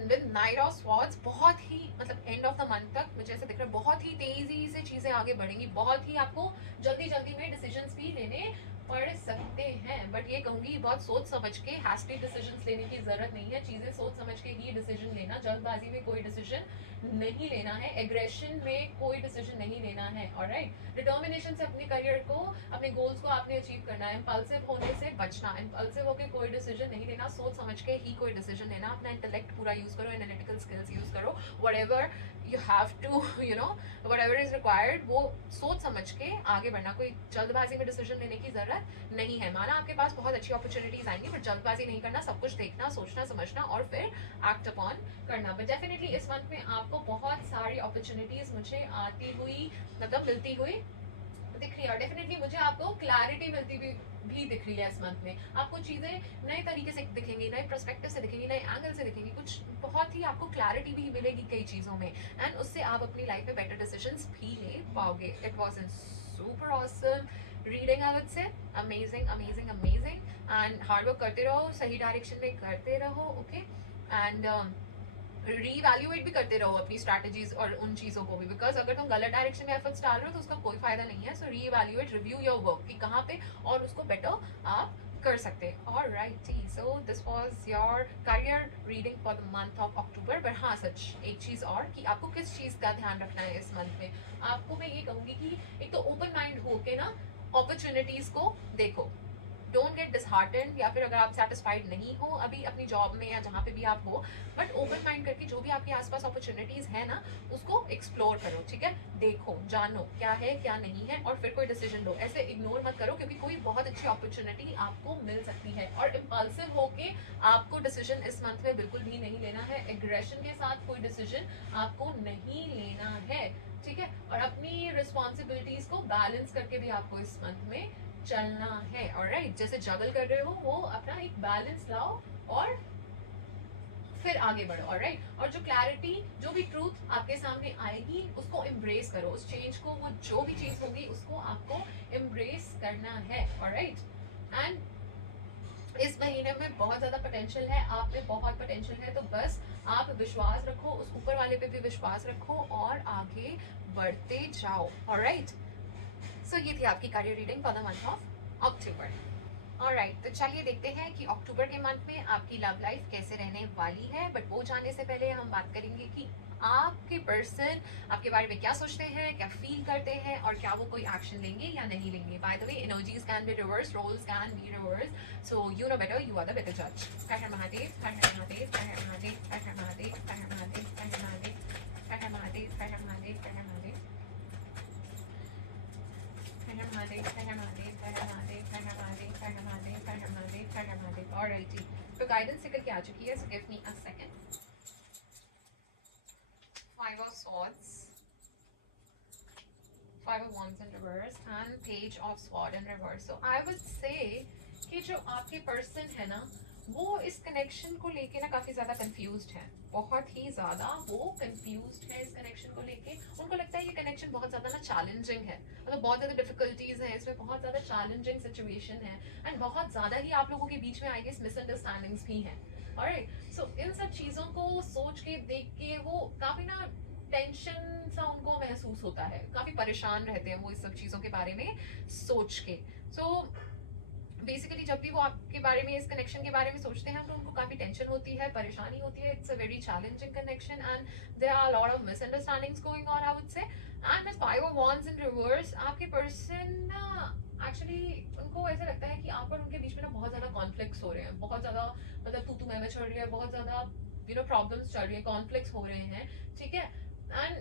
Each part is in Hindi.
विद नाइट ऑफ स्वॉर्ड्स बहुत ही मतलब एंड ऑफ द मंथ तक मुझे ऐसा दिख रहा है बहुत ही तेजी से चीजें आगे बढ़ेंगी, बहुत ही आपको जल्दी जल्दी में डिसीजंस भी लेने पढ़ सकते हैं। बट ये कहूंगी बहुत सोच समझ के हैस्टी डिसीजंस लेने की जरूरत नहीं है, चीजें सोच समझ के ही डिसीजन लेना, जल्दबाजी में कोई डिसीजन नहीं लेना है, एग्रेशन में कोई डिसीजन नहीं लेना है। ऑलराइट, डिटर्मिनेशन से अपने करियर को, अपने गोल्स को आपने अचीव करना है, इम्पल्सिव होने से बचना, इम्पल्सिव होकर कोई डिसीजन नहीं लेना, सोच समझ के ही कोई डिसीजन लेना, अपना इंटेलेक्ट पूरा यूज करो, एनालिटिकल स्किल्स यूज करो, whatever you have to whatever is required, वो सोच समझ के आगे बढ़ना, कोई जल्दबाजी में डिसीजन लेने की जरूरत नहीं है। माना आपके पास बहुत अच्छी अपॉर्चुनिटीज आएंगी, बट जल्दबाजी नहीं करना, सब कुछ देखना, सोचना समझना और फिर एक्ट अपॉन करना। बट डेफिनेटली इस मंथ में आपको बहुत सारी अपॉर्चुनिटीज मुझे आती हुई मतलब मिलती हुई दिख रही है, और डेफिनेटली मुझे आपको क्लैरिटी मिलती भी दिख रही है इस मंथ में। आपको चीजें नए तरीके से दिखेंगी, नए पर्सपेक्टिव से दिखेंगी, नए एंगल से दिखेंगी, कुछ बहुत ही आपको क्लैरिटी भी मिलेगी कई चीजों में, एंड उससे आप अपनी लाइफ में बेटर डिसीजंस भी ले पाओगे। It was an super awesome reading, I would से amazing amazing amazing, and hard work करते रहो, सही डायरेक्शन में करते रहो, ओके, एंड रीवैल्यूएट भी करते रहो अपनी स्ट्रैटेजीज और उन चीज़ों को भी, बिकॉज अगर तुम गलत डायरेक्शन में एफर्ट्स डाल रहे हो तो उसका कोई फायदा नहीं है। सो रीवैल्यूएट, रिव्यू योर वर्क कि कहाँ पे और उसको बेटर आप कर सकते हैं। Alright, so this was your career reading for the month of October. पर हाँ, सच एक चीज़ और कि आपको किस चीज़ का ध्यान रखना है इस मंथ में, आपको मैं ये कहूँगी कि एक तो ओपन माइंड हो के ना अपॉर्चुनिटीज़ को देखो, डोंट गेट डिसहार्टेंड, या फिर अगर आप सेटिस्फाइड नहीं हो अभी अपनी जॉब में या जहाँ पे भी आप हो, बट ओपन माइंड करके जो भी आपके आसपास अपॉर्चुनिटीज है ना उसको एक्सप्लोर करो, ठीक है, देखो जानो क्या है क्या नहीं है और फिर कोई डिसीजन लो। ऐसे इग्नोर मत करो क्योंकि कोई बहुत अच्छी अपॉर्चुनिटी आपको मिल सकती है, और इम्पल्सिव होके आपको डिसीजन इस मंथ में बिल्कुल भी नहीं लेना है, एग्रेशन के साथ कोई डिसीजन आपको नहीं लेना है, ठीक है, और अपनी रिस्पॉन्सिबिलिटीज को बैलेंस करके भी आपको इस मंथ में चलना है। ऑलराइट, जैसे जगल कर रहे हो वो अपना एक बैलेंस लाओ और फिर आगे बढ़ो। ऑलराइट, और जो क्लैरिटी, जो भी ट्रूथ आपके सामने आएगी उसको एम्ब्रेस करो, उस चेंज को, वो जो भी चीज होगी उसको आपको एम्ब्रेस करना है। ऑलराइट, एंड इस महीने में बहुत ज्यादा पोटेंशियल है, आप में बहुत पोटेंशियल है, तो बस आप विश्वास रखो, उस ऊपर वाले पे भी विश्वास रखो और आगे बढ़ते जाओ। ऑलराइट, सो ये थी आपकी career reading for the month of October. Alright, तो चलिए देखते हैं कि अक्टूबर के मंथ में आपकी लव लाइफ कैसे रहने वाली है। बट वो जानने से पहले हम बात करेंगे कि आपके पर्सन आपके बारे में क्या सोचते हैं, क्या फील करते हैं, और क्या वो कोई एक्शन लेंगे या नहीं लेंगे। By the way, energies can be reverse, roles can be reverse, so you know better, you are the better जज। हर हर महादेव, हर हर महादेव, हर हर महादेव, हर हर महादेव, हर हर महादेव, हर हर महादेव, हर हर महादेव, हर हर महादेव, हर हर महादेव, Alrighty, तो गाइडेंस निकल के आ चुकी है, so give me a second. Five of Swords, Five of Wands in reverse and Page of Sword in reverse. So I would say कि जो आपके पर्सन है ना वो इस कनेक्शन को लेके ना काफी ज्यादा कंफ्यूज्ड है, बहुत ही ज्यादा वो कंफ्यूज्ड है इस कनेक्शन को लेके। उनको लगता है ये कनेक्शन बहुत ज्यादा ना चैलेंजिंग है, मतलब बहुत ज्यादा डिफिकल्टीज है इसमें, बहुत ज्यादा चैलेंजिंग सिचुएशन है, एंड बहुत ज्यादा ही आप लोगों के बीच में आई गेस मिसअंडरस्टैंडिंग्स भी हैं। ऑलराइट, सो इन सब चीजों को सोच के देख के वो काफी ना टेंशन सा उनको महसूस होता है, काफी परेशान रहते हैं वो इस सब चीजों के बारे में सोच के। सो बेसिकली जब भी वो आपके बारे में, इस कनेक्शन के बारे में सोचते हैं तो उनको काफी टेंशन होती है, परेशानी होती है। It's a very challenging connection and there are lot of misunderstandings going on, I would say. And this five of wands in reverse, आपके पर्सन ना एक्चुअली उनको ऐसा लगता है कि आप और उनके बीच में ना बहुत ज्यादा कॉन्फ्लिक्ट्स हो रहे हैं, बहुत ज्यादा मतलब तू मैं चल रही है, बहुत ज्यादा प्रॉब्लम्स चल रही है, कॉन्फ्लिक्ट्स हो रहे हैं, ठीक है, एंड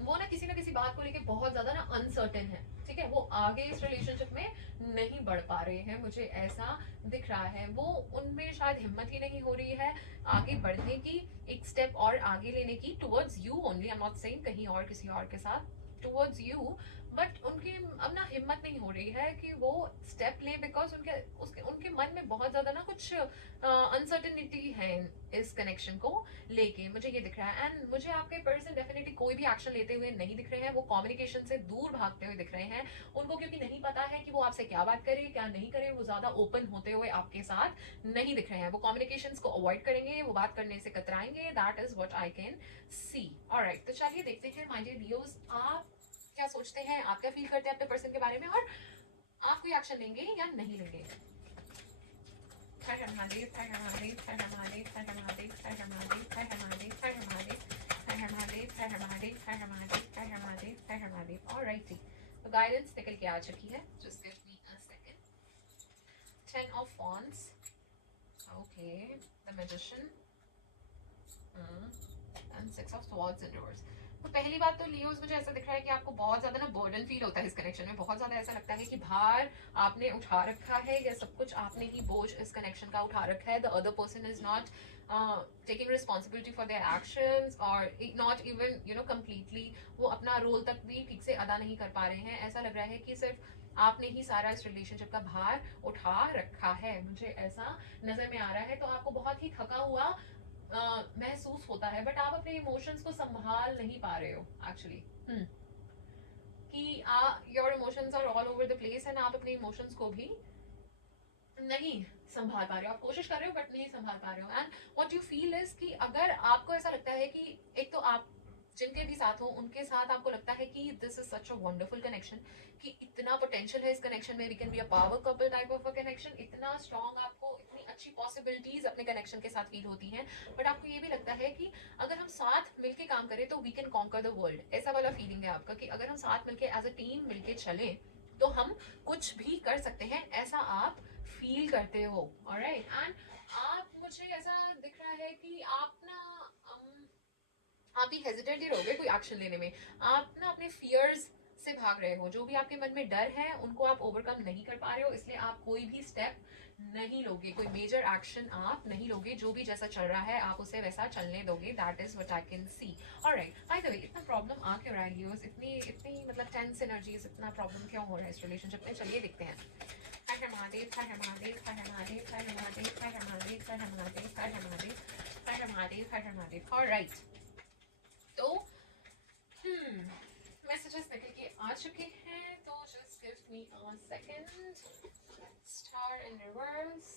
वो ना किसी बात को लेके बहुत ज्यादा ना अनसर्टेन है, ठीक है, वो आगे इस रिलेशनशिप में नहीं बढ़ पा रहे हैं, मुझे ऐसा दिख रहा है। वो उनमें शायद हिम्मत ही नहीं हो रही है आगे बढ़ने की, एक स्टेप और आगे लेने की towards you only, I am not saying कहीं और किसी और के साथ, टुवर्ड्स यू, बट उनकी अब ना हिम्मत नहीं हो रही है कि वो स्टेप ले, बिकॉज उनके मन में बहुत ज्यादा ना कुछ अनसर्टेनिटी है इस कनेक्शन को लेके, मुझे ये दिख रहा है। एंड मुझे आपके पर्सन डेफिनेटली कोई भी एक्शन लेते हुए नहीं दिख रहे हैं, वो कम्युनिकेशन से दूर भागते हुए दिख रहे हैं। उनको क्योंकि नहीं पता है कि वो आपसे क्या बात करे क्या नहीं करे, वो ज्यादा ओपन होते हुए आपके साथ नहीं दिख रहे हैं, वो कम्युनिकेशन को अवॉइड करेंगे, वो बात करने से कतराएंगे। That is what I can see. Alright, तो चलिए देखते हैं माय डियर लियोस, आप क्या सोचते हैं, आप क्या फील करते हैं अपने पर्सन के बारे में, और आप कोई एक्शन लेंगे या नहीं लेंगे। हर हर महादेव, हर हर महादेव, हर हर महादेव, हर हर महादेव, हर हर महादेव, हर हर महादेव, हर हर महादेव, हर हर महादेव, हर हर महादेव, हर हर महादेव, हर हर महादेव, हर हर महादेव। ऑलराइट, तो गाइडेंस निकल के आ चुकी है। Just give me a second. 10 of wands, okay, the magician, and 6 of swords in reverse। तो पहली बात तो लियोस, मुझे ऐसा दिख रहा है कि आपको बहुत ज्यादा ना बर्डन फील होता है इस कनेक्शन में, बहुत ज्यादा ऐसा लगता है कि भार आपने उठा रखा है, या सब कुछ आपने ही बोझ इस कनेक्शन का उठा रखा है। The other person is not taking responsibility for their actions, और नॉट इवन कंप्लीटली वो अपना रोल तक भी ठीक से अदा नहीं कर पा रहे हैं। ऐसा लग रहा है कि सिर्फ आपने ही सारा इस रिलेशनशिप का भार उठा रखा है, मुझे ऐसा नजर में आ रहा है। तो आपको बहुत ही थका हुआ महसूस होता है, बट आप अपने इमोशंस को संभाल नहीं पा रहे हो एक्चुअली। कि your emotions are all over the place, and आप अपने इमोशंस को भी नहीं संभाल पा रहे हो। आप कोशिश कर रहे हो बट नहीं संभाल पा रहे हो। And what you feel is कि अगर आपको ऐसा लगता है कि एक तो आप जिनके भी साथ हो उनके साथ आपको लगता है कि this is such a wonderful connection, कि इतना पोटेंशियल है इस कनेक्शन में, we can be a power couple type of a connection, इतना स्ट्रॉन्ग, आपको इतनी अच्छी पॉसिबिलिटीज अपने कनेक्शन के साथ फील होती हैं। बट आपको ये भी लगता है कि अगर हम साथ मिलके काम करें तो we can conquer the world, ऐसा वाला फीलिंग है आपका, कि अगर हम साथ मिलके एज अ टीम मिलके चलें तो हम कुछ भी कर सकते हैं, ऐसा आप फील करते हो। ऑलराइट, एंड आप, मुझे ऐसा दिख रहा है कि आप ना आप ही हेजिटेट ही रहोगे कोई एक्शन लेने में। आप ना अपने फियर्स से भाग रहे हो, जो भी आपके मन में डर है उनको आप ओवरकम नहीं कर पा रहे हो, इसलिए आप कोई भी स्टेप नहीं लोगे, कोई मेजर एक्शन आप नहीं लोगे, जो भी जैसा चल रहा है आप उसे वैसा चलने दोगे। That is what I can see. Alright, bye the वे, इतना प्रॉब्लम आ क्यों रहा है लियोस, इतनी इतनी मतलब टेंस एनर्जीज, इतना प्रॉब्लम क्यों हो रहा है इस रिलेशनशिप में, चलिए देखते हैं। हर हर महादेव, हर हर महादेव, हर हर महादेव, हर हर महादेव, हर हर महादेव, हर हर महादेव, हर हर महादेव, हर हर महादेव, हर हर महादेव। ऑलराइट, तो मैसेजेस निकल के आ चुके हैं, तो just give me a second. Star in reverse,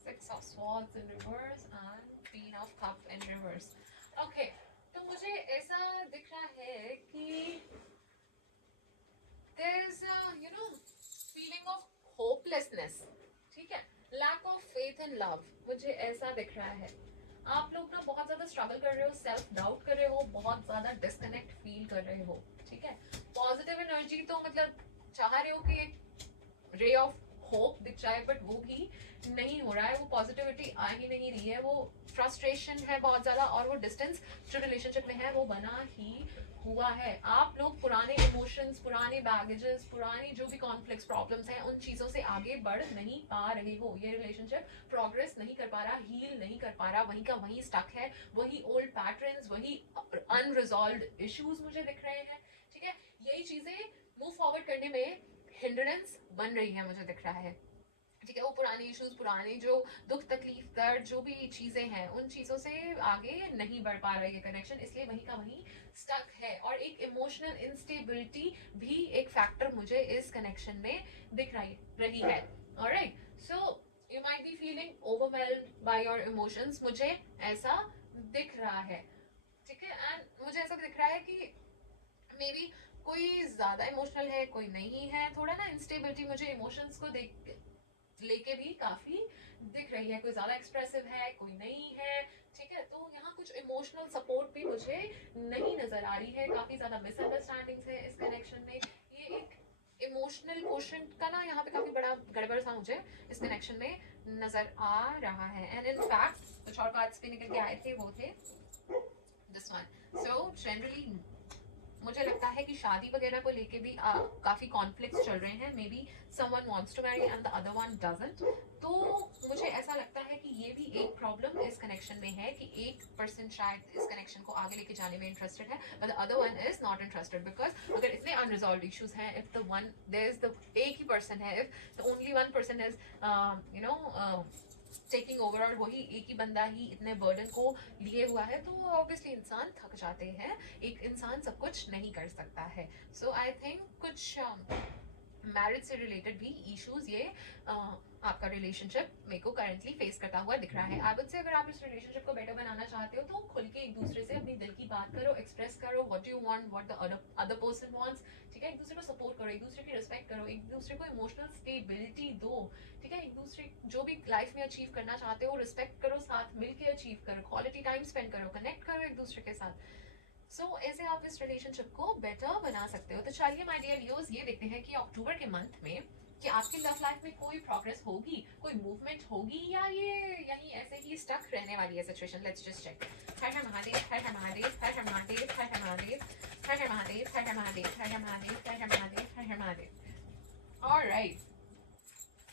6 of swords in reverse and queen of cup in reverse। Okay, तो मुझे ऐसा दिख रहा है कि there is a feeling of hopelessness, ठीक है, lack of faith in love, मुझे ऐसा दिख रहा है। आप लोग ना बहुत ज्यादा स्ट्रगल कर रहे हो, सेल्फ डाउट कर रहे हो, बहुत ज्यादा डिस्कनेक्ट फील कर रहे हो, ठीक है। पॉजिटिव एनर्जी तो मतलब चाह रहे हो कि एक रे ऑफ होप दिख जाए, बट वो भी नहीं हो रहा है, वो पॉजिटिविटी आ ही नहीं रही है, वो फ्रस्ट्रेशन है बहुत ज्यादा, और वो डिस्टेंस जो रिलेशनशिप में है वो बना ही हुआ है। आप लोग पुराने इमोशंस, पुराने बैगेजेस, पुरानी जो भी कॉन्फ्लिक्ट्स, प्रॉब्लम्स हैं, उन चीजों से आगे बढ़ नहीं पा रहे हो। ये रिलेशनशिप प्रोग्रेस नहीं कर पा रहा, हील नहीं कर पा रहा, वहीं का वहीं स्टक है, वही ओल्ड पैटर्न्स, वही अनरिजॉल्व्ड इश्यूज मुझे दिख रहे हैं, ठीक है। यही चीजें मूव फॉरवर्ड करने में हिंड्रेंस बन रही है, मुझे दिख रहा है, ठीक है। वो पुराने इश्यूज, पुराने जो दुख तकलीफ दर्द जो भी चीजें हैं, उन चीजों से आगे नहीं बढ़ पा रही है कनेक्शन, इसलिए वहीं का वहीं स्टक है। और एक इमोशनल इंस्टेबिलिटी भी एक फैक्टर मुझे इस कनेक्शन में दिख रही है। Alright, so you might be feeling overwhelmed by your emotions, मुझे ऐसा दिख रहा है, ठीक है। एंड मुझे ऐसा दिख रहा है कि मे बी कोई ज्यादा इमोशनल है, कोई नहीं है, थोड़ा ना इंस्टेबिलिटी मुझे इमोशंस को देख लेके भी काफी दिख रही है, कोई ज्यादा एक्सप्रेसिव है, कोई नहीं है, ठीक है। तो यहाँ कुछ इमोशनल सपोर्ट भी मुझे नहीं नजर आ रही है, काफी ज्यादा मिसअंडरस्टैंडिंग्स है इस कनेक्शन में। ये एक इमोशनल क्वेश्चन का ना यहाँ पे काफी बड़ा गड़बड़ सा मुझे इस कनेक्शन में नजर आ रहा है। एंड इन फैक्ट कुछ और कार्ड्स भी निकल के आए थे, वो थे दिस वन। सो जनरली मुझे लगता है कि शादी वगैरह को लेके भी काफी कॉन्फ्लिक्ट्स चल रहे हैं, maybe someone wants to marry and the other one doesn't. तो मुझे ऐसा लगता है कि ये भी एक प्रॉब्लम इस कनेक्शन में है कि एक पर्सन शायद इस कनेक्शन को आगे लेके जाने में इंटरेस्टेड है but the other one is not interested, because अगर इतने अनरिजॉल्व इश्यूज हैं, if the one there is the एक ही पर्सन है, if the only one person is taking over और वही एक ही बंदा ही इतने बर्डन को लिए हुआ है, तो ऑब्वियसली इंसान थक जाते हैं। एक इंसान सब कुछ नहीं कर सकता है। सो आई थिंक कुछ मैरिज से रिलेटेड भी इश्यूज ये आपका रिलेशनशिप मेरे को करंटली फेस करता हुआ दिख रहा है। आई वुड से अगर आप इस रिलेशनशिप को बेटर बनाना चाहते हो तो खुल के एक दूसरे से अपनी दिल की बात करो, एक्सप्रेस करो what you want, what the other person wants, ठीक है। एक दूसरे को सपोर्ट करो, एक दूसरे की रिस्पेक्ट करो, एक दूसरे को इमोशनल स्टेबिलिटी दो, ठीक है। एक दूसरे जो भी लाइफ में अचीव करना चाहते हो रिस्पेक्ट करो, साथ मिलकर अचीव करो, क्वालिटी टाइम स्पेंड करो, कनेक्ट करो एक दूसरे के साथ। ऐसे आप इस रिलेशनशिप को बेटर बना सकते हो। तो चलिए माय डियर व्यूअर्स, ये देखते हैं कि अक्टूबर के मंथ में कि आपकी लव लाइफ में कोई प्रोग्रेस होगी, कोई मूवमेंट होगी, या ये यहीं ऐसे ही स्टक रहने वाली है situation. Let's just check. Har her Mahadev, her her Mahadev, her her Mahadev, her her Mahadev, her her Mahadev, her her Mahadev, her her Mahadev, her her Mahadev, her her Mahadev. Alright,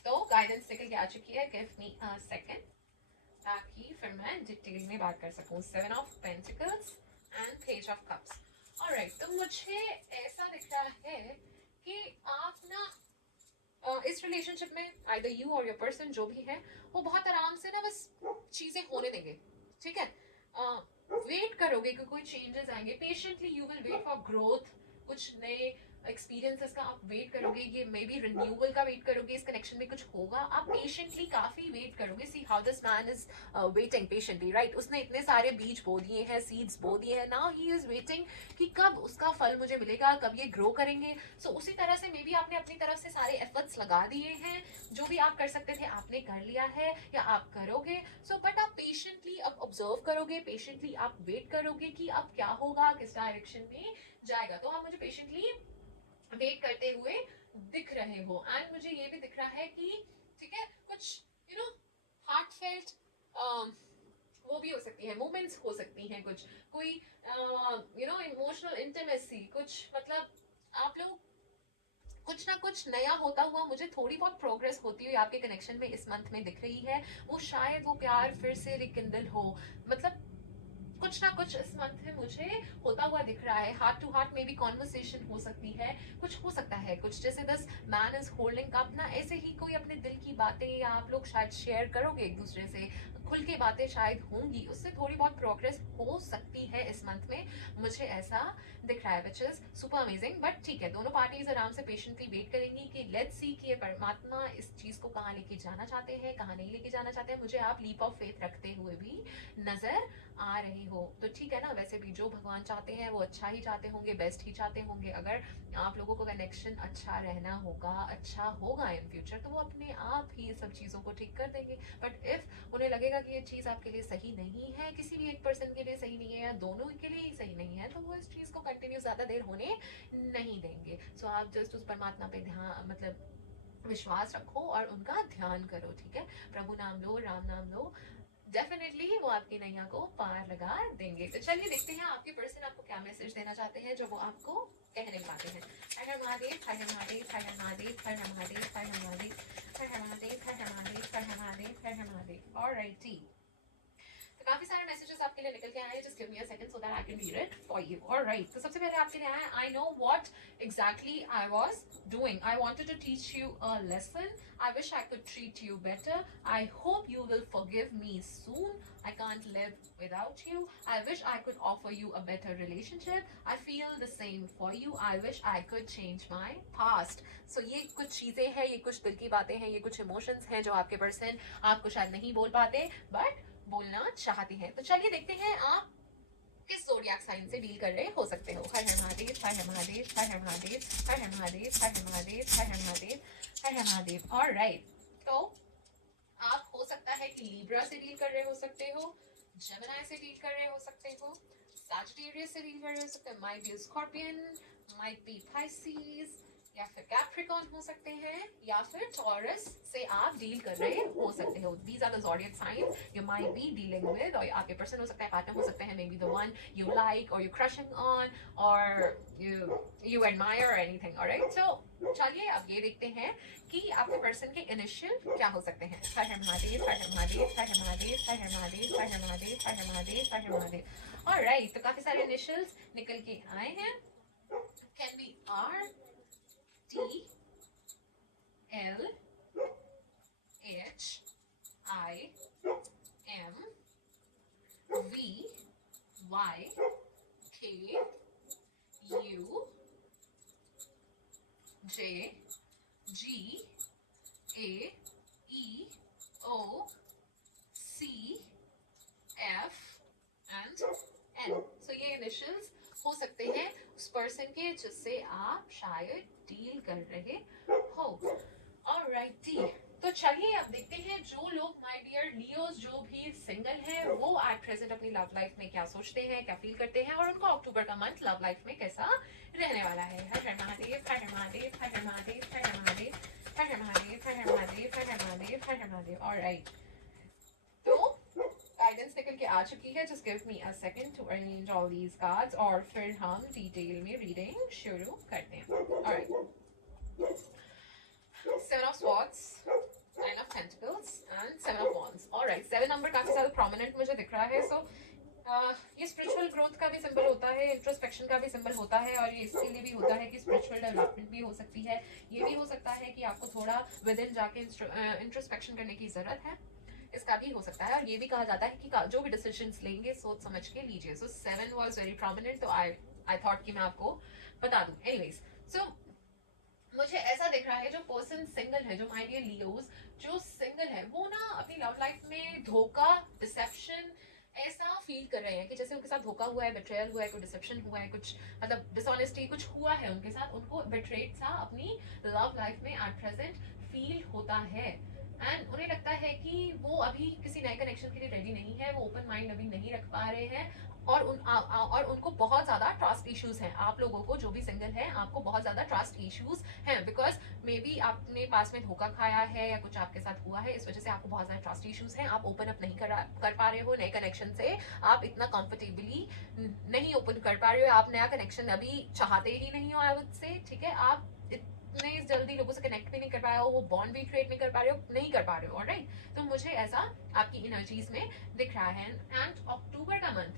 तो गाइडेंस निकल के आ चुकी है। गिव मी अ सेकंड ताकि फिर मैं डिटेल में बात कर सकूं। 7 of pentacles and page of cups. Alright, तो मुझे ऐसा दिख रहा है कि आप ना इस रिलेशनशिप में आइदर यू और योर पर्सन जो भी है वो बहुत आराम से ना बस चीजें होने देंगे, ठीक है। वेट करोगे कि कोई चेंजेस आएंगे, patiently you will wait for growth, कुछ नए एक्सपीरियंसेस का आप वेट करोगे, ये मे बी रिन्यूअल का वेट करोगे, इस कनेक्शन में कुछ होगा, आप पेशेंटली काफी वेट करोगे। See how this man is waiting patiently, right. उसने इतने सारे बीज बो दिए हैं, सीड्स बो दिए हैं, नाउ ही इज वेटिंग कि कब उसका फल मुझे मिलेगा, कब ये ग्रो करेंगे। उसी तरह से मे बी आपने अपनी तरफ से सारे एफर्ट्स लगा दिए हैं, जो भी आप कर सकते थे आपने कर लिया है या आप करोगे। बट आप पेशेंटली अब ऑब्जर्व करोगे, पेशेंटली आप वेट करोगे कि अब क्या होगा, किस डायरेक्शन में जाएगा। तो आप मुझे पेशेंटली वेट करते हुए दिख रहे हो। एंड मुझे ये भी दिख रहा है कि ठीक है, कुछ हार्टफेल्ट वो भी हो सकती है, मोमेंट्स हो सकती हैं, कुछ कोई इमोशनल इंटीमेसी, कुछ मतलब आप लोग कुछ ना कुछ नया होता हुआ मुझे थोड़ी बहुत प्रोग्रेस होती हुई आपके कनेक्शन में इस मंथ में दिख रही है। वो शायद वो प्यार फिर से रिकिंडल हो, मतलब कुछ ना कुछ इस मंथ में मुझे होता हुआ दिख रहा है। हार्ट टू हार्ट में भी कॉन्वर्सेशन हो सकती है, कुछ हो सकता है, कुछ जैसे this man is holding cup ना, ऐसे ही कोई अपने दिल की बातें या आप लोग शायद शेयर करोगे एक दूसरे से, खुल के बातें शायद होंगी, उससे थोड़ी बहुत प्रोग्रेस हो सकती है इस मंथ में, मुझे ऐसा दिख रहा है, which is super amazing. But ठीक है, दोनों पार्टीज आराम से पेशेंटली वेट करेंगी कि लेट्स सी कि ये परमात्मा इस चीज को कहाँ लेके जाना चाहते हैं, कहाँ नहीं लेके जाना चाहते हैं। मुझे आप लीप ऑफ फेथ रखते हुए भी नजर आ रही हो, तो ठीक है ना। वैसे भी जो भगवान चाहते हैं वो अच्छा ही चाहते होंगे, बेस्ट ही चाहते होंगे। अगर आप लोगों को कनेक्शन अच्छा रहना होगा, अच्छा होगा इन फ्यूचर, तो वो अपने आप ही सब चीज़ों को ठीक कर देंगे। बट इफ उन्हें लगेगा कि ये चीज़ आपके लिए सही नहीं है, किसी भी एक पर्सन के लिए सही नहीं है या दोनों के लिए ही सही नहीं है, तो वो इस चीज़ को कंटिन्यू ज़्यादा देर होने नहीं देंगे। आप जस्ट उस परमात्मा पे ध्यान, मतलब विश्वास रखो और उनका ध्यान करो, ठीक है। प्रभु नाम लो, राम नाम लो, डेफिनेटली वो आपकी नैया को पार लगा देंगे। तो चलिए देखते हैं आपके पर्सन आपको क्या मैसेज देना चाहते हैं जो वो आपको कह नहीं पाते हैं। हर हर महादेव, हर हर महादेव, हर हर महादेव, हर हर महादेव, हर हर महादेव, हर हर महादेव, हर हर महादेव, हर हर महादेव, हर हर महादेव। ऑलराइटी, तो काफी सारे मैसेजेस आपके लिए निकल के आए हैं। Just give me a second so that I can read it for you. Alright, तो सबसे पहले आपके लिए आया, I know what exactly I was doing. I wanted to teach you a lesson. I wish I could treat you better. I hope you will forgive me soon. I can't live without you. I wish I could offer you a better relationship. I feel the same for you. I wish I could change my past. So ये कुछ चीजें हैं, ये कुछ दिल की बातें हैं, ये कुछ इमोशंस हैं जो आपके पर्सन आपको शायद नहीं बोल पाते बट बोलना चाहते हैं। तो चलिए देखते हैं आप किस ज़ोडिएक साइन से डील कर रहे हो सकते हो। हर हर महादेव, हर हर महादेव, हर हर महादेव, हर हर महादेव, हर हर महादेव, हर हर महादेव, हर हर महादेव। ऑलराइट, तो आप हो सकता है कि लिब्रा से डील कर रहे हो सकते हो, जेमिनी से डील कर रहे हो सकते हो, सैजिटेरियस से डील कर रहे हो सकते हो, might be scorpion, might be Pisces, या फिर कैप्रिकॉर्न हो सकते हैं, या फिर टॉरस से आप डील कर रहे हो सकते हो. These are the zodiac science you might be dealing with. और आपके पर्सन हो सकता है, पार्टनर हो सकते हैं, may be the one you like और यू क्रशिंग ऑन और यू एडमायर और एनीथिंग. ऑलराइट, सो चलिए अब ये देखते हैं कि आपके पर्सन के इनिशियल क्या हो सकते हैं. हर हर महादेव, हर हर महादेव, हर हर महादेव, हर हर महादेव, हर हर महादेव, हर हर महादेव, हर हर महादेव. ऑलराइट, तो काफी सारे इनिशियल्स निकल के आए हैं. Can be R, T, L, H, I, M, V, Y, K, U, J, G, A, E, O, C, F and N. So ये initials हो सकते हैं उस पर्सन के जिससे आप शायद डील कर रहे हो. ऑलराइटी, तो चलिए अब देखते हैं जो लोग माय डियर लियोस जो भी सिंगल हैं वो एट प्रेजेंट अपनी लव लाइफ में क्या सोचते हैं, क्या फील करते हैं और उनको अक्टूबर का मंथ लव लाइफ में कैसा रहने वाला है. हर हर महादेव, हर हर महादेव, हर हर महादेव, हर हर महादेव, हर हर महादेव, हर हर महादेव, हर हर महादेव, हर हर महादेव. ऑलराइट, तो गाइडेंस निकल के आ चुकी है. Just give me a second to arrange all these cards और फिर हम डिटेल में रीडिंग शुरू करते हैं. Alright, seven of swords, nine of pentacles and seven of wands. Alright, seven number काफी ज्यादा प्रोमिनेंट मुझे दिख रहा है. सो ये स्पिरिचुअल ग्रोथ का भी सिंबल होता है, इंट्रोस्पेक्शन का भी सिंबल होता है और ये इसके लिए भी होता है कि स्पिरिचुअल डेवलपमेंट भी हो सकती है. ये भी हो सकता है कि आपको थोड़ा विद इन जाके इंट्रोस्पेक्शन करने की जरूरत है, इसका भी हो सकता है. और ये भी कहा जाता है कि जो भी डिसीजंस लेंगे सोच समझ के लीजिए. सो 7 वाज वेरी प्रोमिनेंट, तो आई थॉट कि मैं आपको बता दूं. एनीवेज, सो मुझे ऐसा दिख रहा है जो पर्सन सिंगल है, जो माय डियर लियोस जो सिंगल है, वो ना अपनी लव लाइफ में धोखा, डिसेप्शन ऐसा फील कर रहे हैं कि जैसे उनके साथ धोखा हुआ है, बिट्रेयल हुआ है, कोई डिसेप्शन हुआ है, कुछ मतलब डिसऑनेस्टी कुछ हुआ है उनके साथ. उनको बिट्रेड सा अपनी लव लाइफ में एट प्रेजेंट फील होता है. एंड उन्हें लगता है कि वो अभी किसी नए कनेक्शन के लिए रेडी नहीं है, वो ओपन माइंड अभी नहीं रख पा रहे हैं और उनको बहुत ज्यादा ट्रस्ट इश्यूज हैं. आप लोगों को जो भी सिंगल है, आपको बहुत ज्यादा ट्रस्ट इश्यूज हैं बिकॉज मे बी आपने पास में धोखा खाया है या कुछ आपके साथ हुआ है, इस वजह से आपको बहुत ज्यादा ट्रस्ट इश्यूज हैं. आप ओपन अप नहीं कर पा रहे हो नए कनेक्शन से, आप इतना कंफर्टेबली नहीं ओपन कर पा रहे हो, आप नया कनेक्शन अभी चाहते ही नहीं हो आई वुड से. ठीक है, आप इतने जल्दी लोगों से कनेक्ट भी नहीं कर पाए हो, वो बॉन्ड भी क्रिएट नहीं कर पा रहे हो, नहीं कर पा रहे हो. ऑलराइट, तो मुझे ऐसा आपकी एनर्जीज में दिख रहा है. एंड अक्टूबर का मंथ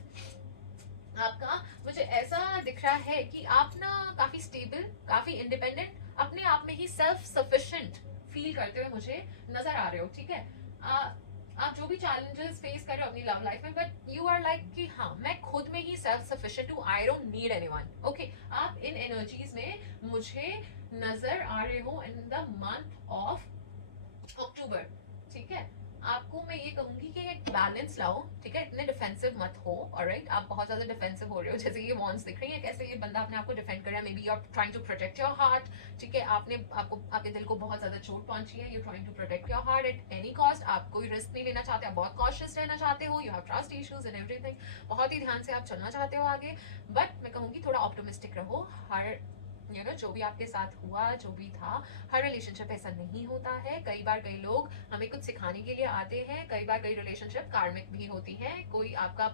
आपका मुझे ऐसा दिख रहा है कि आप ना काफी स्टेबल, काफी इंडिपेंडेंट, अपने आप में ही सेल्फ सफिशिएंट फील करते हुए मुझे नजर आ रहे हो. ठीक है, आप जो भी चैलेंजेस फेस कर रहे हो अपनी लव लाइफ में, बट यू आर लाइक कि हाँ मैं खुद में ही सेल्फ सफिशिएंट हूँ, I don't need anyone. Okay, आप इन एनर्जीज में मुझे नजर आ रहे हो in the month of October. ठीक है, आपको मैं ये कहूंगी कि एक बैलेंस लाओ. ठीक है, इतने डिफेंसिव मत हो. ऑलराइट, आप बहुत ज्यादा डिफेंसिव हो रहे हो. जैसे ये वॉन्ड्स दिख रही है, कैसे ये बंदा अपने आप को डिफेंड कर रहा है. Maybe you are trying to protect your heart. ठीक है, आपके दिल को बहुत ज्यादा चोट पहुंची है. You trying to protect your heart at any cost. आप कोई रिस्क नहीं लेना चाहते, आप बहुत कॉशियस रहना चाहते हो. You have trust issues in everything. बहुत ही ध्यान से आप चलना चाहते हो आगे. बट मैं कहूंगी थोड़ा ऑप्टिमिस्टिक रहो. हर जो भी आपके साथ हुआ, जो भी था, हर रिलेशनशिप ऐसा नहीं होता है. कई बार कई लोग हमें कुछ सिखाने के लिए आते हैं. कई बार कई रिलेशनशिप कार्मिक भी होती है. कोई आपका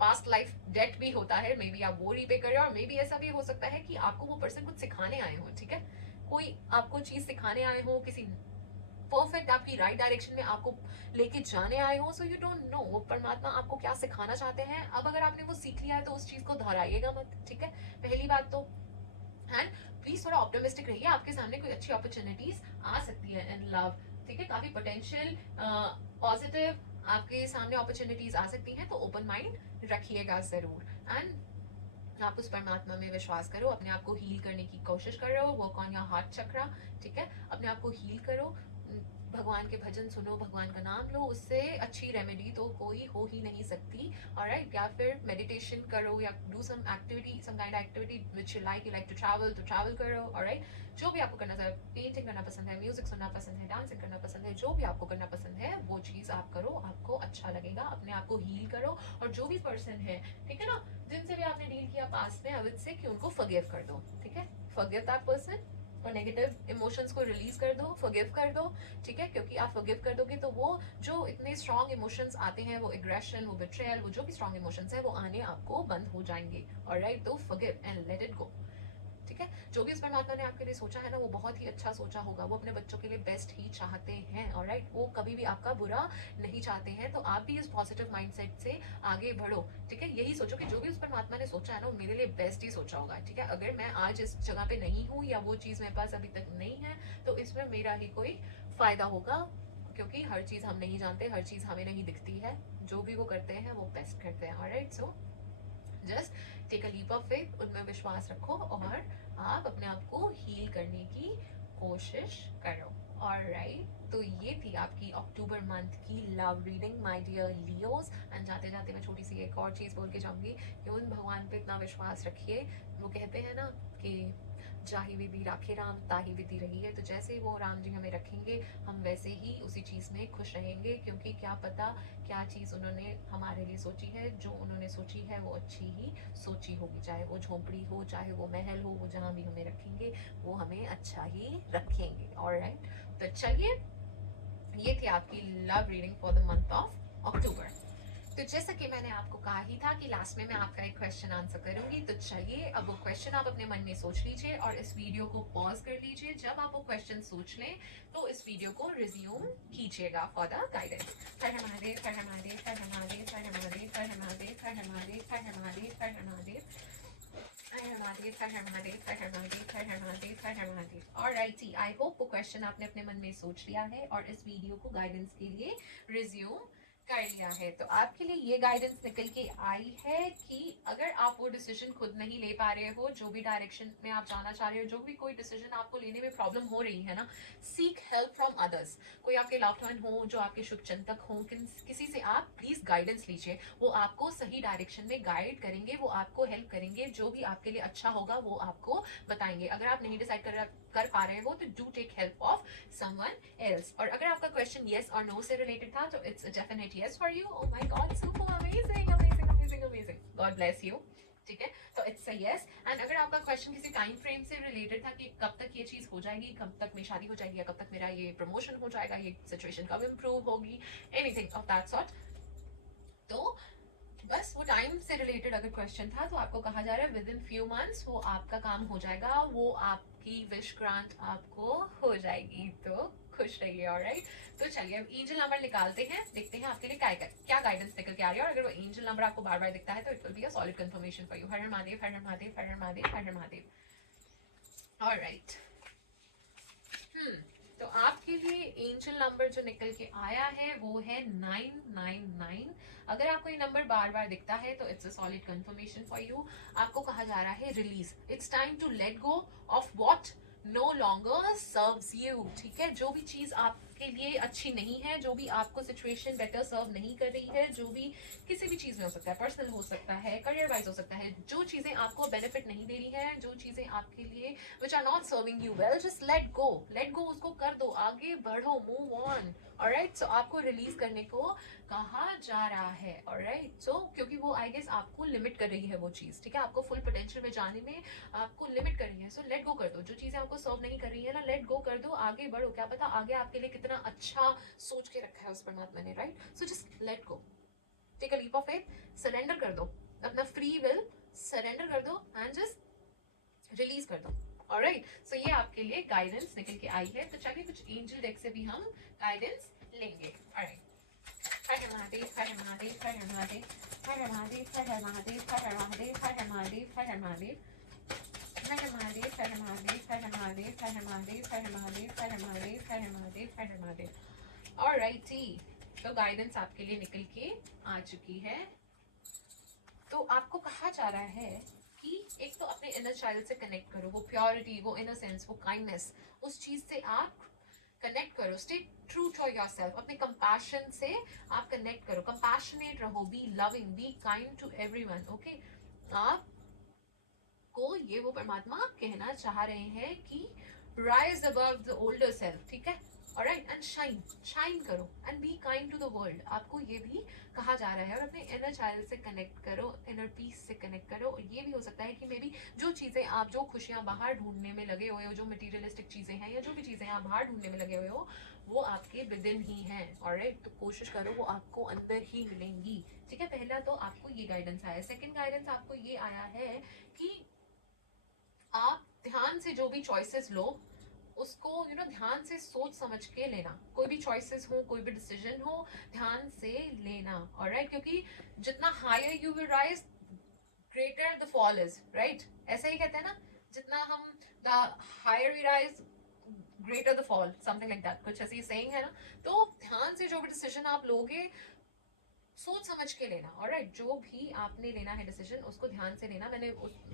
पास्ट लाइफ डेट भी होता है, मे बी आप वो रीपे कर रहे हो. और मे बी ऐसा भी हो सकता है कि आपको वो पर्सन कुछ सिखाने आए हो. ठीक है, कोई आपको चीज सिखाने आए हो, किसी परफेक्ट आपकी राइट डायरेक्शन में आपको लेके जाने आए हो. सो यू डोंट नो वो परमात्मा आपको क्या सिखाना चाहते हैं. अब अगर आपने वो सीख लिया है तो उस चीज को दोहराइएगा मत. ठीक है, पहली बात तो. एंड प्लीज थोड़ा ऑप्टिमिस्टिक रहिए. आपके सामने कोई अच्छी अपॉर्चुनिटीज आ सकती है इन लव. ठीक है, काफी पोटेंशियल पॉजिटिव आपके सामने अपॉर्चुनिटीज आ सकती हैं, तो ओपन माइंड रखिएगा जरूर. एंड आप उस परमात्मा में विश्वास करो, अपने आप को हील करने की कोशिश कर रहे हो. वर्क ऑन योर हार्ट चक्रा. ठीक है, अपने आप को हील करो, भगवान के भजन सुनो, भगवान का नाम लो. उससे अच्छी रेमेडी तो कोई हो ही नहीं सकती. ऑलराइट, या फिर मेडिटेशन करो या do some activity, some kind activity which you like to travel, तो ट्रैवल करो. ऑलराइट, जो भी आपको करना है, पेंटिंग करना पसंद है, म्यूजिक सुनना पसंद है, डांसिंग करना पसंद है, जो भी आपको करना पसंद है वो चीज आप करो. आपको अच्छा लगेगा. अपने आप को हील करो. और जो भी पर्सन है, ठीक है ना, जिनसे भी आपने डील किया पास्ट में, अविद से, कि उनको फॉरगिव कर दो. ठीक है, फॉरगिव दैट पर्सन. और नेगेटिव इमोशंस को रिलीज कर दो, फॉरगिव कर दो, ठीक है, क्योंकि आप फॉरगिव कर दोगे तो वो जो इतने स्ट्रॉन्ग इमोशंस आते हैं, वो एग्रेशन, वो बिट्रेयल, वो जो भी स्ट्रॉन्ग इमोशंस है वो आने आपको बंद हो जाएंगे। ऑलराइट, तो forgive and let it go, ठीक है। जो भी उस परमात्मा ने आपके लिए सोचा है ना, वो बहुत ही अच्छा सोचा होगा, वो अपने बच्चों के लिए बेस्ट ही चाहते हैं। ऑलराइट, वो कभी भी आपका बुरा नहीं चाहते हैं। तो आप भी इस पॉजिटिव माइंडसेट से आगे बढ़ो, ठीक है। यही सोचो कि जो भी उस परमात्मा ने सोचा है ना, वो मेरे लिए बेस्ट ही सोचा होगा, ठीक है। अगर मैं आज इस जगह पे नहीं हूँ या वो चीज मेरे पास अभी तक नहीं है, तो इसमें मेरा ही कोई फायदा होगा, क्योंकि हर चीज हम नहीं जानते, हर चीज हमें नहीं दिखती है। जो भी वो करते हैं वो बेस्ट करते हैं। Alright, so just take a leap of faith, उनमें विश्वास रखो और आप अपने आप को हील करने की कोशिश करो। ऑलराइट, तो ये थी आपकी अक्टूबर मंथ की love reading my dear Leos. And जाते जाते मैं छोटी सी एक और चीज बोल के जाऊंगी कि उन भगवान पे इतना विश्वास रखिए। वो कहते हैं ना कि जाहि विधि राखे राम ताहि विधि रही है। तो जैसे ही वो राम जी हमें रखेंगे, हम वैसे ही उसी चीज में खुश रहेंगे, क्योंकि क्या पता क्या चीज उन्होंने हमारे लिए सोची है। जो उन्होंने सोची है वो अच्छी ही सोची होगी, चाहे वो झोंपड़ी हो, चाहे वो महल हो, वो जहाँ भी हमें रखेंगे वो हमें अच्छा ही रखेंगे। ऑलराइट, तो चलिए, ये थी आपकी love reading for the month of October. तो जैसा कि मैंने आपको कहा ही था कि लास्ट में मैं आपका एक क्वेश्चन आंसर करूंगी, तो चलिए अब वो क्वेश्चन आप अपने मन में सोच लीजिए और इस वीडियो को पॉज कर लीजिए। जब आप वो क्वेश्चन सोच लें तो इस वीडियो को रिज्यूम कीजिएगा फॉर द गाइडेंस। हर हर महादेव, हर हर महादेव, हर हर महादेव, हर हर महादेव, हर हर महादेव, हर हर महादेव, हर हर महादेव, हर हर महादेव, हर हर महादेव, हर हर महादेव, हर हर महादेव, हर हर महादेव, हर हर महादेव। ऑलराइटी, आई होप वो क्वेश्चन आपने अपने मन में सोच लिया है और इस वीडियो को गाइडेंस के लिए रिज्यूम कर लिया है। तो आपके लिए ये गाइडेंस निकल के आई है कि अगर आप वो डिसीजन खुद नहीं ले पा रहे हो, जो भी डायरेक्शन में आप जाना चाह रहे हो, जो भी कोई डिसीजन आपको लेने में प्रॉब्लम हो रही है ना, सीक हेल्प फ्रॉम अदर्स। कोई आपके लव्ड वन हो, जो आपके शुभ चिंतक हो, किसी से आप प्लीज गाइडेंस लीजिए। वो आपको सही डायरेक्शन में गाइड करेंगे, वो आपको हेल्प करेंगे, जो भी आपके लिए अच्छा होगा वो आपको बताएंगे। अगर आप नहीं डिसाइड कर पा रहे हो तो do take help of someone else. और अगर आपका क्वेश्चन येस और नो से रिलेटेड था तो it's definite yes for you. Oh my god, super amazing, amazing, amazing, amazing. God bless you. ठीक है, तो इट्स अ यस। एंड अगर आपका क्वेश्चन किसी टाइम फ्रेम से रिलेटेड था कि कब तक ये चीज हो जाएगी, कब तक मेरी शादी हो जाएगी, या कब तक मेरा ये प्रमोशन हो जाएगा, ये सिचुएशन कब इम्प्रूव होगी, एनीथिंग ऑफ दैट सॉर्ट, तो बस वो टाइम से रिलेटेड अगर क्वेश्चन था तो आपको कहा जा रहा है विद इन फ्यू मंथ्स वो आपका काम हो जाएगा, वो आपकी विश ग्रांट आपको हो जाएगी। तो खुश रहिए। ऑलराइट, तो चलिए अब एंजल नंबर निकालते हैं, देखते हैं आपके लिए क्या गाइडेंस निकल के आ रही है। और अगर वो एंजल नंबर आपको बार बार दिखता है तो it will be a solid confirmation for you. Her her Mahadev, her her Mahadev, her her Mahadev, her her Mahadev. Alright, तो आपके लिए एंजल नंबर जो निकल के आया है वो है 999। अगर आपको ये नंबर बार बार दिखता है तो it's a solid confirmation for you. आपको कहा जा रहा है release, it's time to let go of what no longer serves you. ठीक है, जो भी चीज आपके लिए अच्छी नहीं है, जो भी आपको सिचुएशन बेटर सर्व नहीं कर रही है, जो भी किसी भी चीज में हो सकता है, पर्सनल हो सकता है, करियर वाइज हो सकता है, जो चीजें आपको बेनिफिट नहीं दे रही है, जो चीजें आपके लिए which are not serving you well, just let go, उसको कर दो, आगे बढ़ो, मूव ऑन। ऑलराइट, सो आपको रिलीज करने को कहा जा रहा है। ऑलराइट, सो क्योंकि वो आई गेस आपको लिमिट कर रही है वो चीज, ठीक है, आपको फुल पोटेंशियल में जाने में आपको लिमिट कर रही है। सो लेट गो कर दो, जो चीजें आपको सर्व नहीं कर रही है ना, लेट गो कर दो, आगे बढ़ो। क्या पता आगे आपके लिए कितना अच्छा सोच के रखा है उस परमात्मा ने। Right, so just let go, take a leap of faith, surrender कर दो, अपना फ्री विल सरेंडर कर दो एंड जस्ट रिलीज कर दो। ऑलराइट, सो ये आपके लिए गाइडेंस निकल के आई है। तो चलिए कुछ एंजल डेक से भी हम गाइडेंस लेंगे। ऑलराइट, हर हर महादेव, हर हर महादेव, हर हर महादेव, हर हर महादेव, हर हर महादेव, हर हर महादेव, हर हर महादेव, हर हर महादेव, हर हर महादेव, हर हर महादेव, हर हर महादेव, हर हर महादेव, हर हर महादेव, हर हर महादेव, हर हर महादेव, हर हर महादेव। ऑलराइटी, तो गाइडेंस आपके लिए निकल के आ चुकी है। तो आपको कहा जा रहा है कि एक तो अपने इनर चाइल्ड से कनेक्ट करो, वो प्योरिटी, वो इनोसेंस, वो काइंडनेस, उस चीज से आप कनेक्ट करो। स्टे ट्रू टू योरसेल्फ, अपने कंपैशन से आप कनेक्ट करो, कंपैशनेट रहो, be loving, be kind to everyone. Okay, आप को ये वो परमात्मा कहना चाह रहे हैं कि rise above the older self. ठीक है, ऑलराइट, एंड शाइन करो and be kind to the world, आपको ये भी कहा जा रहा है। और अपने इनर चाइल्ड से कनेक्ट करो, इनर पीस से कनेक्ट करो। और ये भी हो सकता है कि मे बी जो चीज़ें आप, जो खुशियाँ बाहर ढूंढने में लगे हुए हो, जो मटीरियलिस्टिक चीज़ें हैं या जो भी चीज़ें आप बाहर ढूंढने में लगे हुए हो, वो आपके विद इन ही हैं। ऑलराइट, तो कोशिश करो वो आपको अंदर ही मिलेंगी। ठीक है, पहला तो आपको ये गाइडेंस आया है। सेकेंड गाइडेंस आपको ये आया है कि आप ध्यान से जो भी चॉइसेस लो उसको ध्यान से सोच समझ के लेना। कोई भी चॉइसेस हो, कोई भी डिसीजन हो, ध्यान से लेना। ऑलराइट, क्योंकि जितना higher you will rise, greater the fall is, right? ऐसा ही कहते हैं ना, जितना हम the higher we rise greater the fall, something like that, कुछ ऐसी सेइंग है ना। तो ध्यान से जो भी डिसीजन आप लोगे सोच समझ के लेना। ऑलराइट, जो भी आपने लेना है डिसीजन उसको ध्यान से लेना। मैंने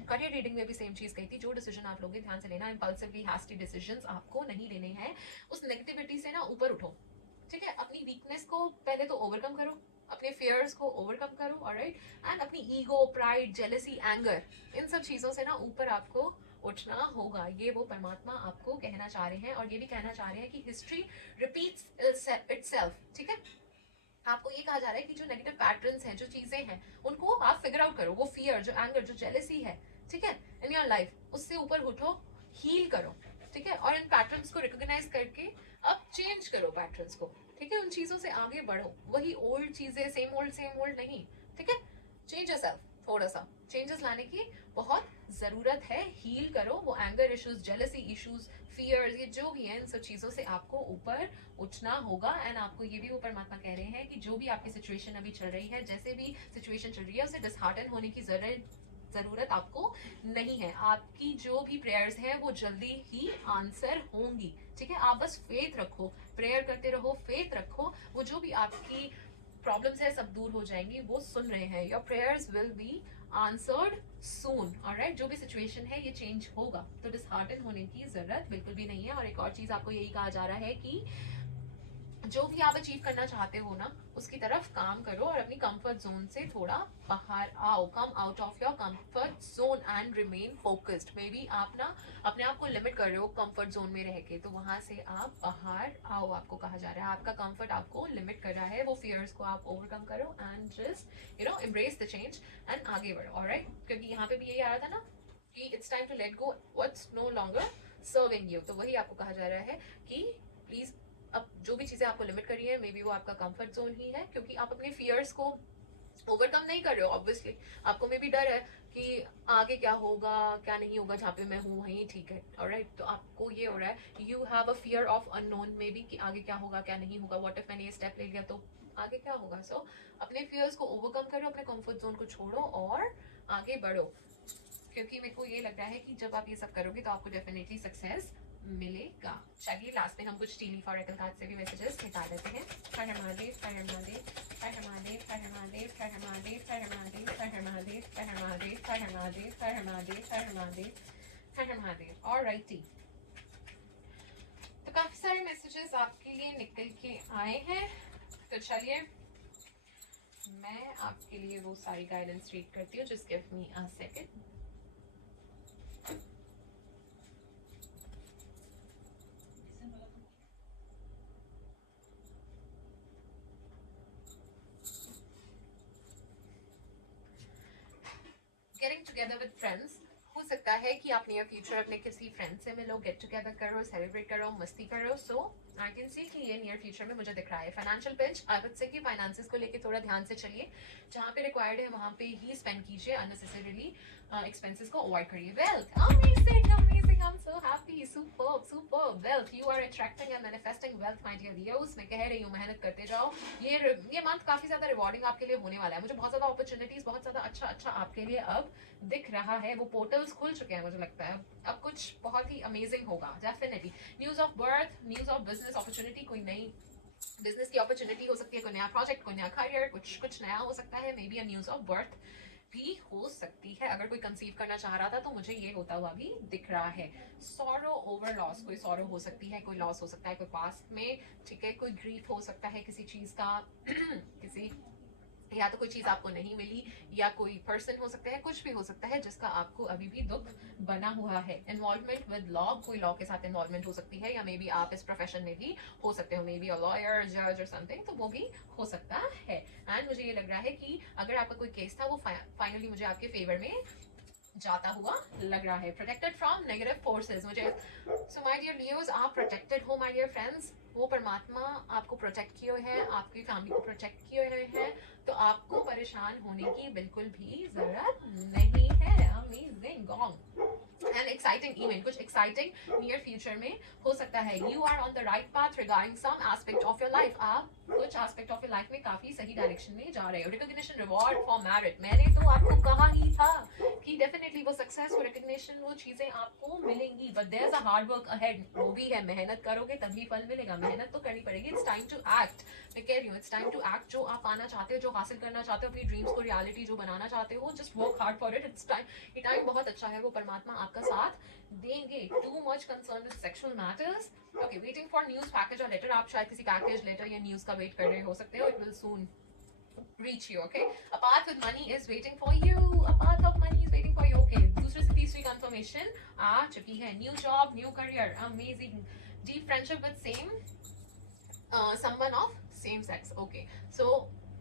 करियर रीडिंग में भी सेम चीज कही थी, जो डिसीजन आप लोगे ध्यान से लेना। इंपल्सिवली हैस्टी डिसीजंस आपको नहीं लेने हैं। उस नेगेटिविटी से ना ऊपर उठो। ठीक है, अपनी वीकनेस को पहले तो ओवरकम करो, अपने फियर्स को ओवरकम करो। ऑलराइट, एंड अपनी ईगो, प्राइड, जेलसी, एंगर, इन सब चीजों से ना ऊपर आपको उठना होगा। ये वो परमात्मा आपको कहना चाह रहे हैं। और ये भी कहना चाह रहे हैं कि हिस्ट्री रिपीट्स इटसेल्फ। ठीक है, आपको ये कहा जा रहा है कि जो नेगेटिव पैटर्न्स हैं, जो चीजें हैं, उनको आप फिगर आउट करो। वो फियर, जो एंगर, जो जेलसी है, ठीक है, इन योर लाइफ, उससे ऊपर उठो, हील करो। ठीक है, और इन पैटर्न्स को रिकॉग्नाइज करके अब चेंज करो पैटर्न्स को। ठीक है, उन चीजों से आगे बढ़ो। वही ओल्ड चीजें, सेम ओल्ड नहीं। ठीक है, चेंज योरसेल्फ, थोड़ा सा चेंजेस लाने की बहुत जरूरत है। हील करो वो anger issues, jealousy issues, fears, ये जो भी है, इन सब चीजों से आपको ऊपर उठना होगा। एंड आपको ये भी वो परमात्मा कह रहे हैं कि जो भी आपकी सिचुएशन अभी चल रही है, जैसे भी सिचुएशन चल रही है, उसे डिसहार्टन होने की जरूरत आपको नहीं है। आपकी जो भी प्रेयर्स है वो जल्दी ही आंसर होंगी। ठीक है, आप बस फेथ रखो, प्रेयर करते रहो, फेथ रखो। वो जो भी आपकी प्रॉब्लम्स है सब दूर हो जाएंगी, वो सुन रहे हैं। Your prayers will be answered soon. Alright, जो भी सिचुएशन है ये चेंज होगा, तो डिसहार्टन होने की जरूरत बिल्कुल भी नहीं है। और एक और चीज आपको यही कहा जा रहा है कि जो भी आप अचीव करना चाहते हो ना, उसकी तरफ काम करो और अपनी कंफर्ट जोन से थोड़ा बाहर आओ। Come out of your comfort zone and remain focused. May be आप ना अपने आप को लिमिट कर रहे हो कंफर्ट जोन में रह के, तो वहां से आप बाहर आओ। आपको कहा जा रहा है, आपका कंफर्ट आपको लिमिट कर रहा है। वो फियर्स को आप ओवरकम करो and just embrace the change and आगे बढ़ो। ऑलराइट, क्योंकि यहाँ पे भी यही आ रहा था ना कि it's time to let go what's no longer serving you. तो वही आपको कहा जा रहा है कि प्लीज, अब जो भी चीजें आपको लिमिट कर रही है, मे बी वो आपका कंफर्ट जोन ही है, क्योंकि आप अपने फियर्स को ओवरकम नहीं कर रहे हो। ऑब्वियसली आपको मे भी डर है कि आगे क्या होगा, क्या नहीं होगा, जहाँ पे मैं हूँ वहीं ठीक है। ऑलराइट, तो आपको ये हो रहा है, you have a fear of unknown, may be कि आगे क्या होगा, क्या नहीं होगा। व्हाट इफ मैंने ये स्टेप ले लिया तो आगे क्या होगा। सो अपने फियर्स को ओवरकम करो, अपने कंफर्ट जोन को छोड़ो और आगे बढ़ो। क्योंकि मेरे को ये लग रहा है कि जब आप ये सब करोगे तो आपको डेफिनेटली सक्सेस मिलेगा। चलिए लास्ट में हम कुछ टीनी फॉरेकल कार्ड से भी मैसेजेस निकाल लेते हैं। हर हर महादेव, हर हर महादेव, हर हर महादेव, हर हर महादेव, हर हर महादेव, हर हर महादेव, हर हर महादेव, हर हर महादेव, हर हर महादेव, हर हर महादेव, हर हर महादेव, हर हर महादेव। ऑलराइटी, तो काफी सारे मैसेजेस आपके लिए निकल के आए हैं। तो चलिए मैं आपके लिए वो सारी गाइडेंस रीड करती हूँ। Just give me a second. Getting together with friends, हो सकता है कि आप नियर फ्यूचर अपने किसी फ्रेंड से मिलो, गेट टुगेदर करो, सेलिब्रेट करो, मस्ती करो। सो आई कैन सी कि ये नियर फ्यूचर में मुझे दिख रहा है। फाइनेंशियल पिंच, आई वुड से कि फाइनेंसेस को लेके थोड़ा ध्यान से चलिए। जहाँ पे रिक्वायर्ड है वहाँ पे ही स्पेंड कीजिए, अननेसेसरीली एक्सपेंसेस को अवॉइड करिए। Wealth, amazing amazing, I am so happy, superb superb. Wealth, you are attracting and manifesting wealth my dear Leos. मैं कह रही हूँ मेहनत करते जाओ। ये मंथ काफी ज्यादा रिवॉर्डिंग आपके लिए होने वाला है। मुझे बहुत ज्यादा अपॉर्चुनिटीज, बहुत ज्यादा अच्छा अच्छा आपके लिए अब दिख रहा है। वो पोर्टल्स खुल चुके हैं, मुझे लगता है अब कुछ बहुत ही अमेजिंग होगा definitely. News of birth, news of business opportunity, कोई नई बिजनेस की अपॉर्चुनिटी हो सकती है, कोई नया प्रोजेक्ट, कोई नया करियर, कुछ नया हो सकता है। May be a news of birth भी हो सकती है। अगर कोई कंसीव करना चाह रहा था तो मुझे ये होता हुआ भी दिख रहा है। सॉरो ओवर लॉस, कोई सॉरो हो सकती है, कोई लॉस हो सकता है कोई पास्ट में। ठीक है, कोई ग्रीफ हो सकता है किसी चीज का किसी या तो कोई चीज आपको नहीं मिली, या कोई पर्सन हो सकता है, कुछ भी हो सकता है जिसका आपको अभी भी दुख बना हुआ है। इन्वॉल्वमेंट विद लॉ, कोई लॉ के साथ इन्वॉल्वमेंट हो सकती है, या मे बी आप इस प्रोफेशन में भी हो सकते हो, मे बी अ लॉयर, जज और समथिंग, तो वो भी हो सकता है। एंड मुझे ये लग रहा है कि अगर आपका कोई केस था वो फाइनली मुझे आपके फेवर में जाता हुआ लग रहा है। प्रोटेक्टेड फ्रॉम नेगेटिव फोर्सेस, मुझे सो माय डियर लियोस, आप प्रोटेक्टेड हो माय डियर फ्रेंड्स। वो परमात्मा आपको प्रोटेक्ट किए हुए हैं, आपकी फैमिली को प्रोटेक्ट किए हुए हैं, तो आपको परेशान होने की बिल्कुल भी जरूरत नहीं है। Amazing gong and exciting event, कुछ एक्साइटिंग नियर फ्यूचर में हो सकता है। You are on the right path regarding some aspect of your life, आप कुछ एस्पेक्ट ऑफ योर लाइफ में काफी सही डायरेक्शन में जा रहे हो। रिकॉग्निशन, रिवॉर्ड फॉर मेरिट, मैंने तो आपको कहा ही था कि डेफिनेटली वो सक्सेस, वो रिकॉग्निशन, वो चीजें आपको मिलेंगी, but there is a hard work ahead. वो भी है, मेहनत करोगे तभी फल मिलेगा, मेहनत तो करनी पड़ेगी। इट्स टाइम टू एक्ट, मैं कह रही हूँ, इट्स टाइम टू एक्ट। जो आप पाना चाहते हो, जो हासिल करना चाहते हो, अपनी ड्रीम्स को रियलिटी जो बनाना चाहते हो, just work hard for it. It's time, ये टाइम बहुत अच्छा है, वो परमात्मा आपका साथ देंगे। Too much concern with sexual matters, okay, waiting for news, package और लेटर, आप शायद किसी पैकेज, लेटर या न्यूज का वेट कर रहे हो सकते हो। It will soon reach you, okay? A path with money is waiting for you, a path of money is waiting for you, okay? दूसरे से तीसरी confirmation आ चुकी है। New job, new career, amazing. Deep friendship with someone of same sex, okay? So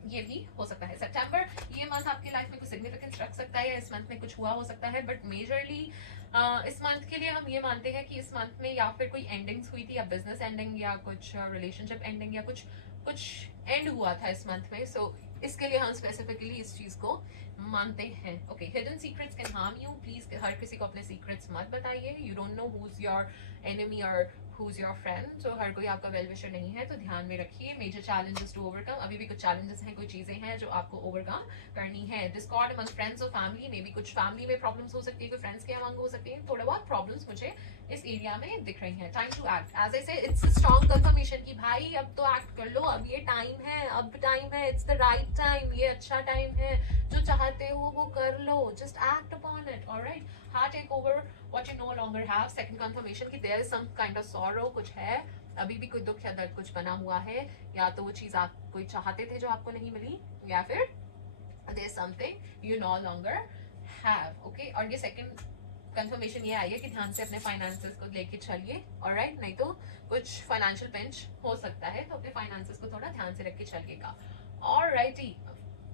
ये भी हो सकता है। सितंबर, ये मंथ आपकी लाइफ में कुछ सिग्निफिकेंस रख सकता है, इस मंथ में कुछ हुआ हो सकता है, बट मेजरली इस मंथ के लिए हम ये मानते हैं कि इस मंथ में या फिर कोई एंडिंग्स हुई थी, या बिजनेस एंडिंग, या कुछ रिलेशनशिप एंडिंग, या कुछ कुछ एंड हुआ था इस मंथ में। सो इसके लिए हम स्पेसिफिकली इस चीज को मानते हैं। Okay, hidden secrets can harm you, please हर किसी को अपने सीक्रेट्स मत बताइए। You don't know who is your enemy और हु इज योर फ्रेंड, तो हर कोई आपका वेल विशर नहीं है, तो ध्यान में रखिए। मेजर चैलेंजेस टू ओवरकम, अभी भी कुछ चैलेंजेस हैं, कोई चीजें हैं जो आपको ओवरकम करनी है। डिस्कॉर्ड अमंग फ्रेंड्स और फैमिली, मे बी कुछ फैमिली में प्रॉब्लम्स हो सकती है, कोई फ्रेंड्स के अमंग हो सकती है, थोड़ा बहुत प्रॉब्लम्स मुझे इस एरिया में दिख रही हैं। Time to act, as I say it's strong confirmation कि भाई अब तो एक्ट कर लो, अब ये टाइम है, अब टाइम है, इट्स द राइट टाइम, ये अच्छा टाइम है, जो चाहते हो वो कर लो, just act upon it, alright? Heart take over what you no longer have. Second confirmation कि there is some kind of sorrow, कुछ है, अभी भी कोई दुख या दर्द कुछ बना हुआ है, या तो वो चीज आप कोई चाहते थे जो आपको नहीं मिली, या फिर there is something you no longer have, okay? और ये सेकंड कंफर्मेशन ये आई है कि ध्यान से अपने फाइनेंसेस को लेके चलिए, ऑलराइट? नहीं तो कुछ फाइनेंशियल पिंच हो सकता है, तो अपने फाइनेंसेस को थोड़ा ध्यान से रख के चलिएगा, alrighty?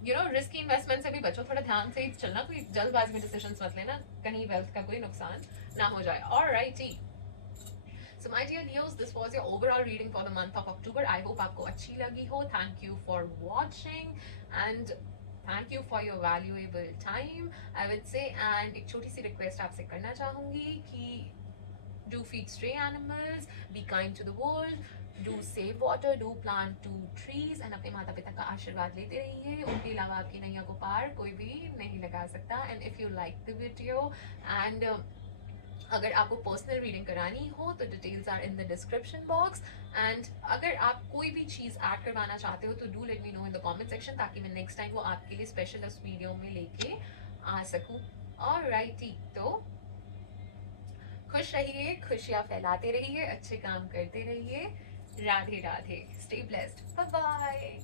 You know, risky investment से भी बचो, थोड़ा ध्यान से चलना, कोई जल्दबाजी में डिसीजंस मत लेना, कहीं वेल्थ का कोई नुकसान ना हो जाए, alrighty? So my dear Leos, this was your overall reading for the month of October. I hope आपको अच्छी लगी हो. Thank you for watching and thank you for your valuable time, I would say. And एक छोटी सी request आपसे करना चाहूँगी कि do feed stray animals, be kind to the world, do save water, do plant 2 trees, and अपने माता पिता का आशीर्वाद लेते रहिए, उनके अलावा आपकी नैया को पार कोई भी नहीं लगा सकता। And if you like the video and अगर आपको पर्सनल रीडिंग करानी हो तो details are in the description box. And अगर आप कोई भी चीज़ ऐड करवाना चाहते हो तो do let me know in the comment section, ताकि मैं नेक्स्ट टाइम वो आपके लिए स्पेशल उस वीडियो में लेके आ सकूँ, ऑलराइटी? तो खुश रहिए, खुशियाँ फैलाते रहिए, अच्छे काम करते रहिए, Radhe Radhe, stay blessed, bye bye.